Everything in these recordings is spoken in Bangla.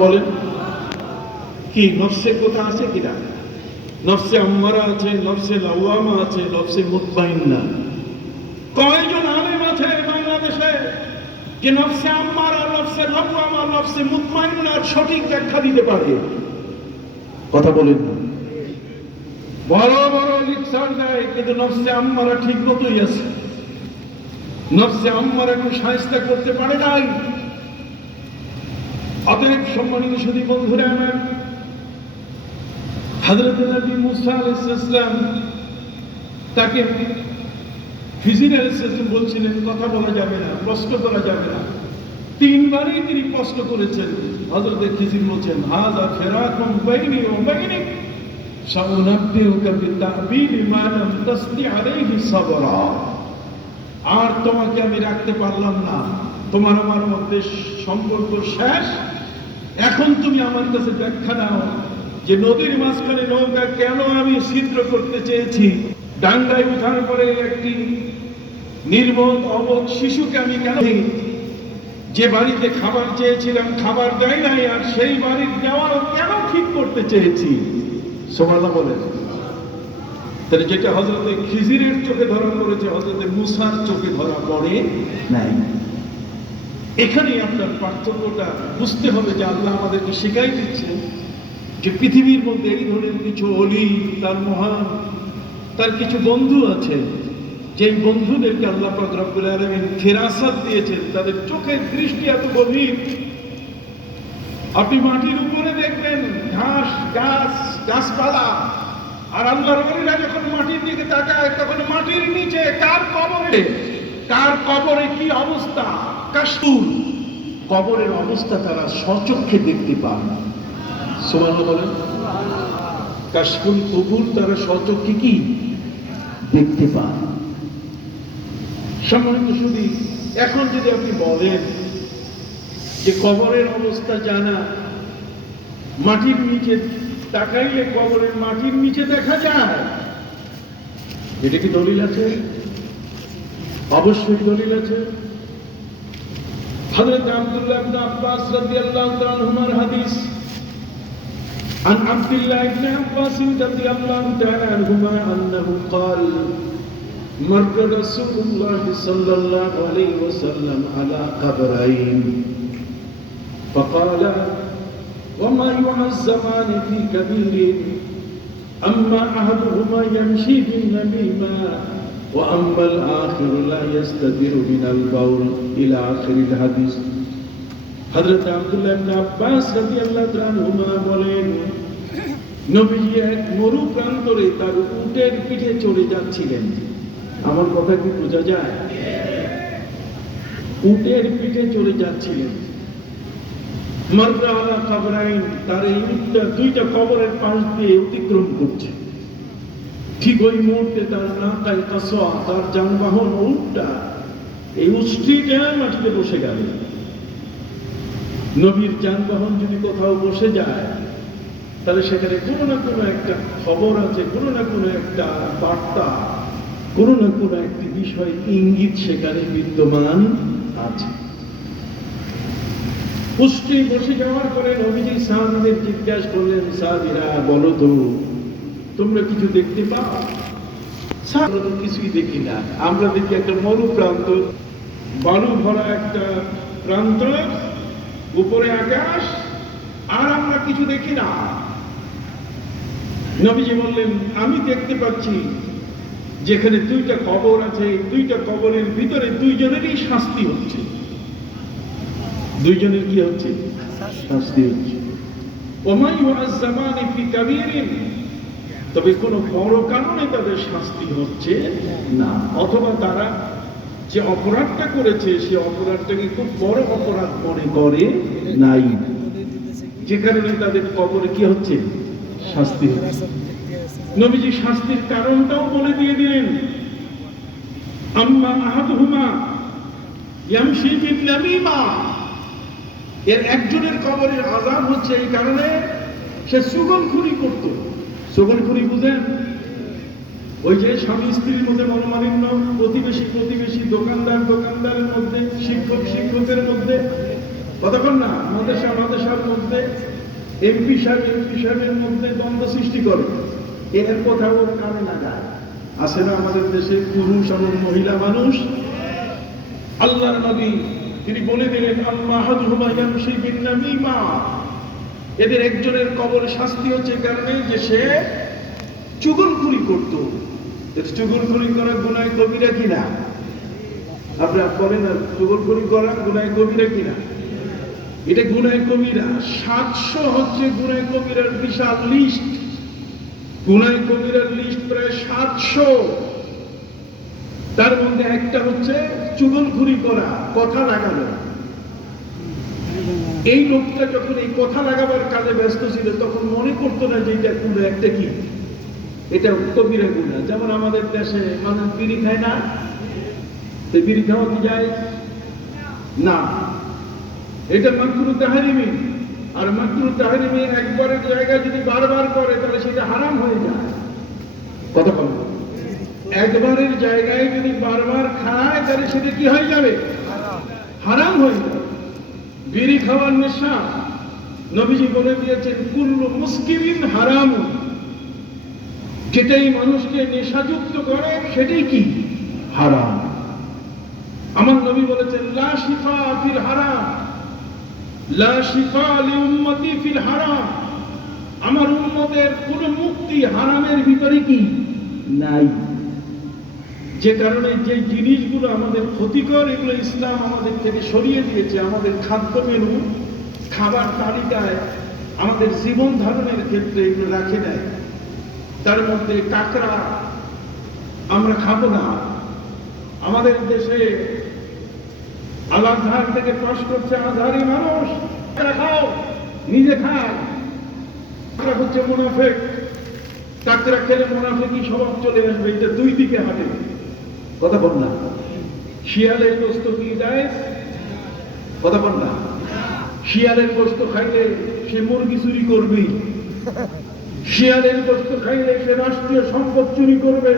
বলেন কি নফসে কথা আছে কিনা? নফসে আম্মারা আছে, নফসে লাওয়ামা আছে, নফসে মুতমাইন্না। কয়জন আলেম আছে বাংলাদেশে যে নফসে আম্মারা, নফসে লাওয়ামা, নফসে মুতমাইন্নার সঠিক ব্যাখ্যা দিতে পারে? কথা বলেন। বড় বড় লেকচার দেয়, কিন্তু নফসে আম্মারা ঠিক মতোই আছে। নফসে আম্মারা একটু শায়েস্তা করতে পারে নাই। অতএব সম্মানিত সুধী বন্ধুরা আমার, হযরত নবী মুসা আলাইহিস সালাম তাকে খিজির আলাইহিস সালাম বলছিলেন কথা বলা যাবে না, প্রশ্ন করা যাবে না। তিনবারই তিনি প্রশ্ন করেছেন। হযরত খিজির বলছেন, হাযা ফিরাকুম বাইনি ওয়া বাইনিক সাউনাব্বিউকা বিতা'বীলি মা লাম তাসতি আলাইহি সাবরা। আর তোমাকে আমি রাখতে পারলাম না, তোমার আমার মধ্যে সম্পর্ক শেষ। এখন তুমি আমার কাছে ব্যাখ্যা দাও যে নদীর মাঝখানে নৌকা কেন আমি ছিদ্র করতে চেয়েছি, ডাঙ্গায় উঠার পরে একটি নির্বোধ অবোধ শিশুকে আমি কেন, যে বাড়িতে খাবার চেয়েছিলাম খাবার দেয় নাই, আর সেই বাড়ির দেওয়াল কেন ঠিক করতে চেয়েছি। সুবহানাল্লাহ বলেন। তাহলে যেটা হযরতে খিজিরের চোখে ধরা পড়েছে, হযরতে মুসার চোখে ধরা পড়ে নাই। এখানেই আপনার পার্থক্যটা বুঝতে হবে যে আল্লাহ আমাদেরকে শেখাই দিচ্ছেন যে পৃথিবীর মধ্যে এই ধরনের কিছু অলি, তার মহান, তার কিছু বন্ধু আছে, যেই বন্ধুদেরকে আল্লাহ পাক রব্বুল আলামিন ফেরাসাত দিয়েছেন। তাদের চোখের দৃষ্টি এত গভীর, আপনি মাটির উপরে দেখবেন ঘাস, গাছ, গাছপালা, আর আল্লাহর ওলিরা যখন মাটির দিকে তাকায় তখন মাটির নিচে কার কবরে কি অবস্থা, কাশফুল কবরের অবস্থা তারা স্বচক্ষে দেখতে পান। সুবহানাল্লাহ বলেন। কাশফুল কবর তারা স্বচক্ষে কি দেখতে পান। সম্মানিত সুধী, এখন যদি আপনি বলেন যে কবরের অবস্থা জানা, মাটির নিচে তাকাইলে কবরের মাটির নিচে দেখা যায়, এটা কি দলিল আছে? অবশ্যই দলিল আছে। হযরত আব্দুল্লাহ ইবনে আব্বাস রাদিয়াল্লাহু তাআলা আনহুমার হাদিস, عن عبد الله بن عباس رضي الله تعالى عنهما أنه قال مر رسول الله صلى الله عليه وسلم على قبرين فقال وما يعظمان في كبير أما أحدهما يمشي بالنميمة وأما الآخر لا يستتر من البول إلى آخر الحديث। হযরত আব্দুল্লাহ ইবনে আব্বাস রাদিয়াল্লাহু তাআলা আনহুমা বলেন, নবীজি এক মরু প্রান্তরে তার উটের পিঠে চড়ে যাচ্ছিলেন। আমার কথা কি বোঝা যায়? উটের পিঠে চড়ে যাচ্ছিলেন। মাররা আলা কবরাইন, তার এই উটটা দুইটা কবরের পাশ দিয়ে অতিক্রম করছে। ঠিক ওই মুহূর্তে তার নাকায় কাসওয়া, তার যানবাহন উটটা, এই উষ্ট্রিটা মাটিতে বসে গেল। নবীর যানবাহন যদি কোথাও বসে যায় তাহলে সেখানে কোনো না কোনো একটা খবর আছে, কোনো না কোনো একটা বার্তা, কোনো না কোনো একটি বিষয় ইঙ্গিত সেখানে বিদ্যমান আছে। উষ্ট্রি বসে যাওয়ার পরে নবীজি সাহাবীদের জিজ্ঞাসা করলেন, সাহাবীরা বলো তো তোমরা কিছু দেখতে পাও? সাহাবীরা তো কিছুই দেখি না, আমরা দেখি একটা মরু প্রান্ত, বালু ভরা একটা প্রান্ত, উপরে আকাশ, আর আমরা কিছু দেখি না। নবীজি বললেন, আমি দেখতে পাচ্ছি যেখানে দুইটা কবর আছে, দুইটা কবরের ভিতরে দুইজনেরই শাস্তি হচ্ছে। দুইজনের কি হচ্ছে? শাস্তি হচ্ছে। ওমা ইউআজ্জামানি ফি কাবীরিন, তবে কোনো বড় কারণে তাদের শাস্তি হচ্ছে না, অথবা তারা যে অপরাধটা করেছে সে অপরাধটাকে খুব বড় অপরাধ মনে করে নাই, যে কারণে তাদের কবরে কি হচ্ছে? শাস্তি হচ্ছে। নবীজি শাস্তির কারণটাও বলে দিয়ে দিলেন। আম্মা আহাদুহুমা ইয়ামশি বিন নামিমা, এর একজনের কবরের আযাব হচ্ছে এই কারণে সে সুগন্ধখুরি করত। সুগন্ধখুরি বুঝেন? ওই যে স্বামী স্ত্রীর মধ্যে মনোমালিন্য, প্রতিবেশী, দোকানদারের মধ্যে, শিক্ষকের মধ্যে, কতক্ষণ না মাদ্রাসার মধ্যে এমপি সাহেবের মধ্যে দ্বন্দ্ব সৃষ্টি করে, এর কথা ওর কানে লাগায়। আছে না আমাদের দেশে পুরুষ এবং মহিলা মানুষ? আল্লাহর নবী তিনি বলে দিলেন, আল্লাহুম্মা ইয়ামশি বিন-নামিমা, এদের একজনের কবরে শাস্তি হচ্ছে কারণে যে সে চুগলখড়ি করত। চুগলখড়ি করা গুনাহ কবিরা কিনা? আপনারা বলেন না, চুগলখড়ি করা গুনাহ কবিরা কিনা? এটা গুনাহ কবিরা। 700 হচ্ছে গুনাহ কবিরার বিশাল লিস্ট। গুনাহ কবিরার লিস্ট প্রায় 700। তার মধ্যে একটা হচ্ছে চুগলখড়ি করা, কথা লাগানো। এই লোকটা যখন এই কথা লাগাবার কাজে ব্যস্ত ছিল তখন মনে করতো না যে এটা কোনো একটা কি, এটা কবিরা গুনাহ। যেমন আমাদের দেশে মানুষ বিড়ি খায় না, তো বিড়ি খাওয়া কি যায় না, এটা মাকরুহ তাহরিমি। আর মাকরুহ তাহরিমি একবারের জায়গায় যদি বারবার করে তাহলে সেটা হারাম হয়ে যায়। কথা বলবো, একবারের জায়গায় যদি বারবার খায় তাহলে সেটা কি হয়ে যাবে? হারাম হয়ে যাবে। বিড়ি খাওয়ার নেশা নবীজি বলে দিয়েছেন, কুল্লু মুস্কিরিন হারাম, যেটাই মানুষকে নেশাযুক্ত করে সেটাই কি হারাম। আমার নবী বলেছেন, লা শিফা ফিল হারাম, লা শিফা লি উম্মতি ফিল হারাম, আমার উম্মতের কোন মুক্তি হারামের ভিতরে কি নাই। যে কারণে যে জিনিসগুলো আমাদের ক্ষতিকর এগুলো ইসলাম আমাদের থেকে সরিয়ে দিয়েছে। আমাদের খাদ্য মেনু, খাবার তালিকায় আমাদের জীবন ধারণের ক্ষেত্রে এগুলো রাখে দেয়। তার মধ্যে কাঁকড়া আমরা খাবো না। আমাদের দেশে আল-আজহার থেকে পাশ করছে আজহারি মানুষ, খাও, নিজে খায়। কাঁকড়া হচ্ছে মুনাফিক। কাঁকড়া খেলে মুনাফিকি স্বভাব চলে আসবে, এটা দুই দিকে হাঁটে। কথা বল না। শিয়ালের গোস্ত কি যায়? কথা বল না। শিয়ালের গোস্ত খাইলে সে মুরগি চুরি করবে, শিয়ালের গোস্ত খাইলে সে রাষ্ট্রীয় সম্পদ চুরি করবে।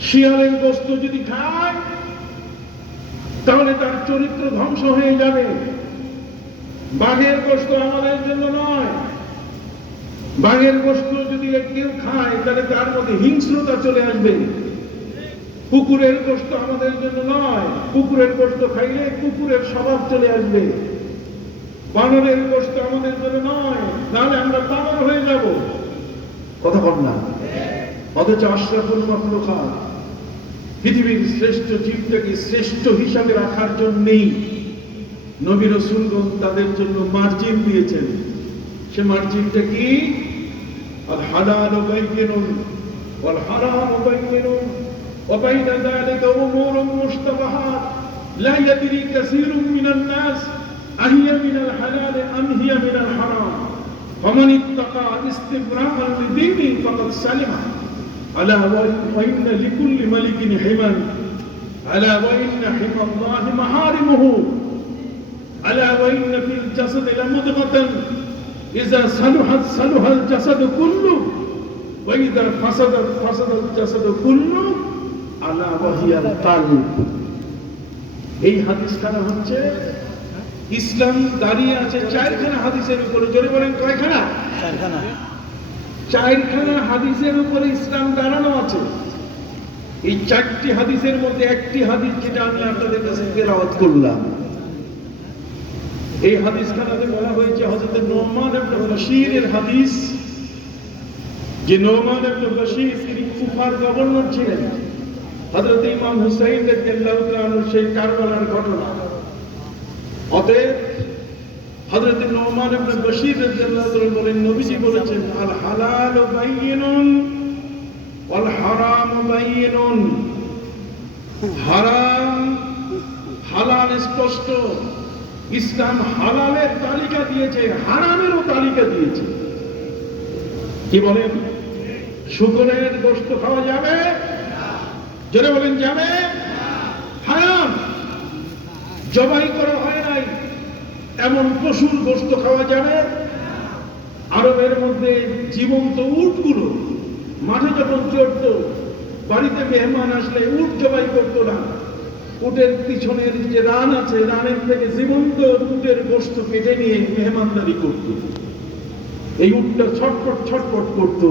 শিয়ালের গোস্ত যদি খায় তাহলে তার চরিত্র ধ্বংস হয়ে যাবে। বাঘের গোস্ত আমাদের জন্য নয়। বাঘের গোস্ত যদি কেউ খায় তাহলে তার মধ্যে হিংস্রতা চলে আসবে। কুকুরের গোস্ত আমাদের জন্য নয়। কুকুরের গোস্ত খাইলে কুকুরের স্বভাব চলে আসবে। বানরের গোস্ত আমাদের জন্য নয়, নাহলে আমরা বানর হয়ে যাব। কথা বল না। অথচ আশরাফুল মাখলুকাত, পৃথিবীর শ্রেষ্ঠ জীবটাকে শ্রেষ্ঠ হিসাবে রাখার জন্যই নবী রাসূলগণ তাদের জন্য মার্জিন দিয়েছেন। সে মার্জিনটা কি? আল হালাল বাইয়িনুন ওয়াল হারাম বাইয়িনুন ওয়া বাইনা যালিকা উমুরুন মুশতাবাহাত লা ইয়াদরি কাসীরুম মিনান নাস আহিয়া মিনাল হালাল আম হিয়া মিনাল হারাম ফামান ইত্তাকা ইস্তিবরাআন লিদীনি ফাকাদ সালিমা আলা ওয়া ইন্না লিকুল্লি মালিকিন হিমান আলা ওয়া ইন্না হিমাল্লাহি মাহারিমুহু আলা ওয়া ইন্না ফিল জাসাদি লামুদগাতান ইযা সালুহাত সালুহাল জাসাদু কুল্লু ওয়া ইযা ফাসাদাত ফাসাদাল জাসাদু কুল্লু আলা ওয়া হিয়াল কালব। এই হাদিসখানা হচ্ছে ইসলাম দাঁড়িয়ে আছে চারখানা হাদিসের উপরে। জোরে বলেন কয়খানা? চারখানা হাদিসের উপরে ইসলাম দাঁড়ানো আছে। এই চারটি হাদিসের মধ্যে একটি হাদিস যেটা আমি আপনাদের কাছে তেলাওয়াত করলাম, এই হাদিসখানাতে বলা হয়েছে হযরত নোমান ইবনে বশীরের হাদিস। যে নোমান ইবনে বশীর তিনি কুফার গভর্নর ছিলেন। হযরত ইমাম হুসাইন রাদিয়াল্লাহু তাআলা আনহু সেই কারবালার ঘটনা। অতএব হযরত নোমান ইবনে বশীর রাদিয়াল্লাহু তাআলা বলেন, নবীজি বলেছেন, আল হালাল বাইয়িনুন ওয়াল হারাম বাইয়িনুন। হারাম হালাল স্পষ্ট। ইসলাম হালালের তালিকা দিয়েছে, হারামেরও তালিকা দিয়েছে। কি বলেন? শুকরের গোশত খাওয়া যাবে? জোরে বলেন যাবে? হারাম। জবাই করা হয় নাই এমন পশুর গোশত খাওয়া যাবে? আরবের মধ্যে জীবন্ত উটগুলো মাঠে যখন চড়ত, বাড়িতে মেহমান আসলে উট জবাই করতো না, উটের পিছনের যে রান আছে, রানের থেকে জীবন্ত উটের গোশত কেটে নিয়ে মেহমানদারি করত। এই উটটা ছটফট ছটফট করত,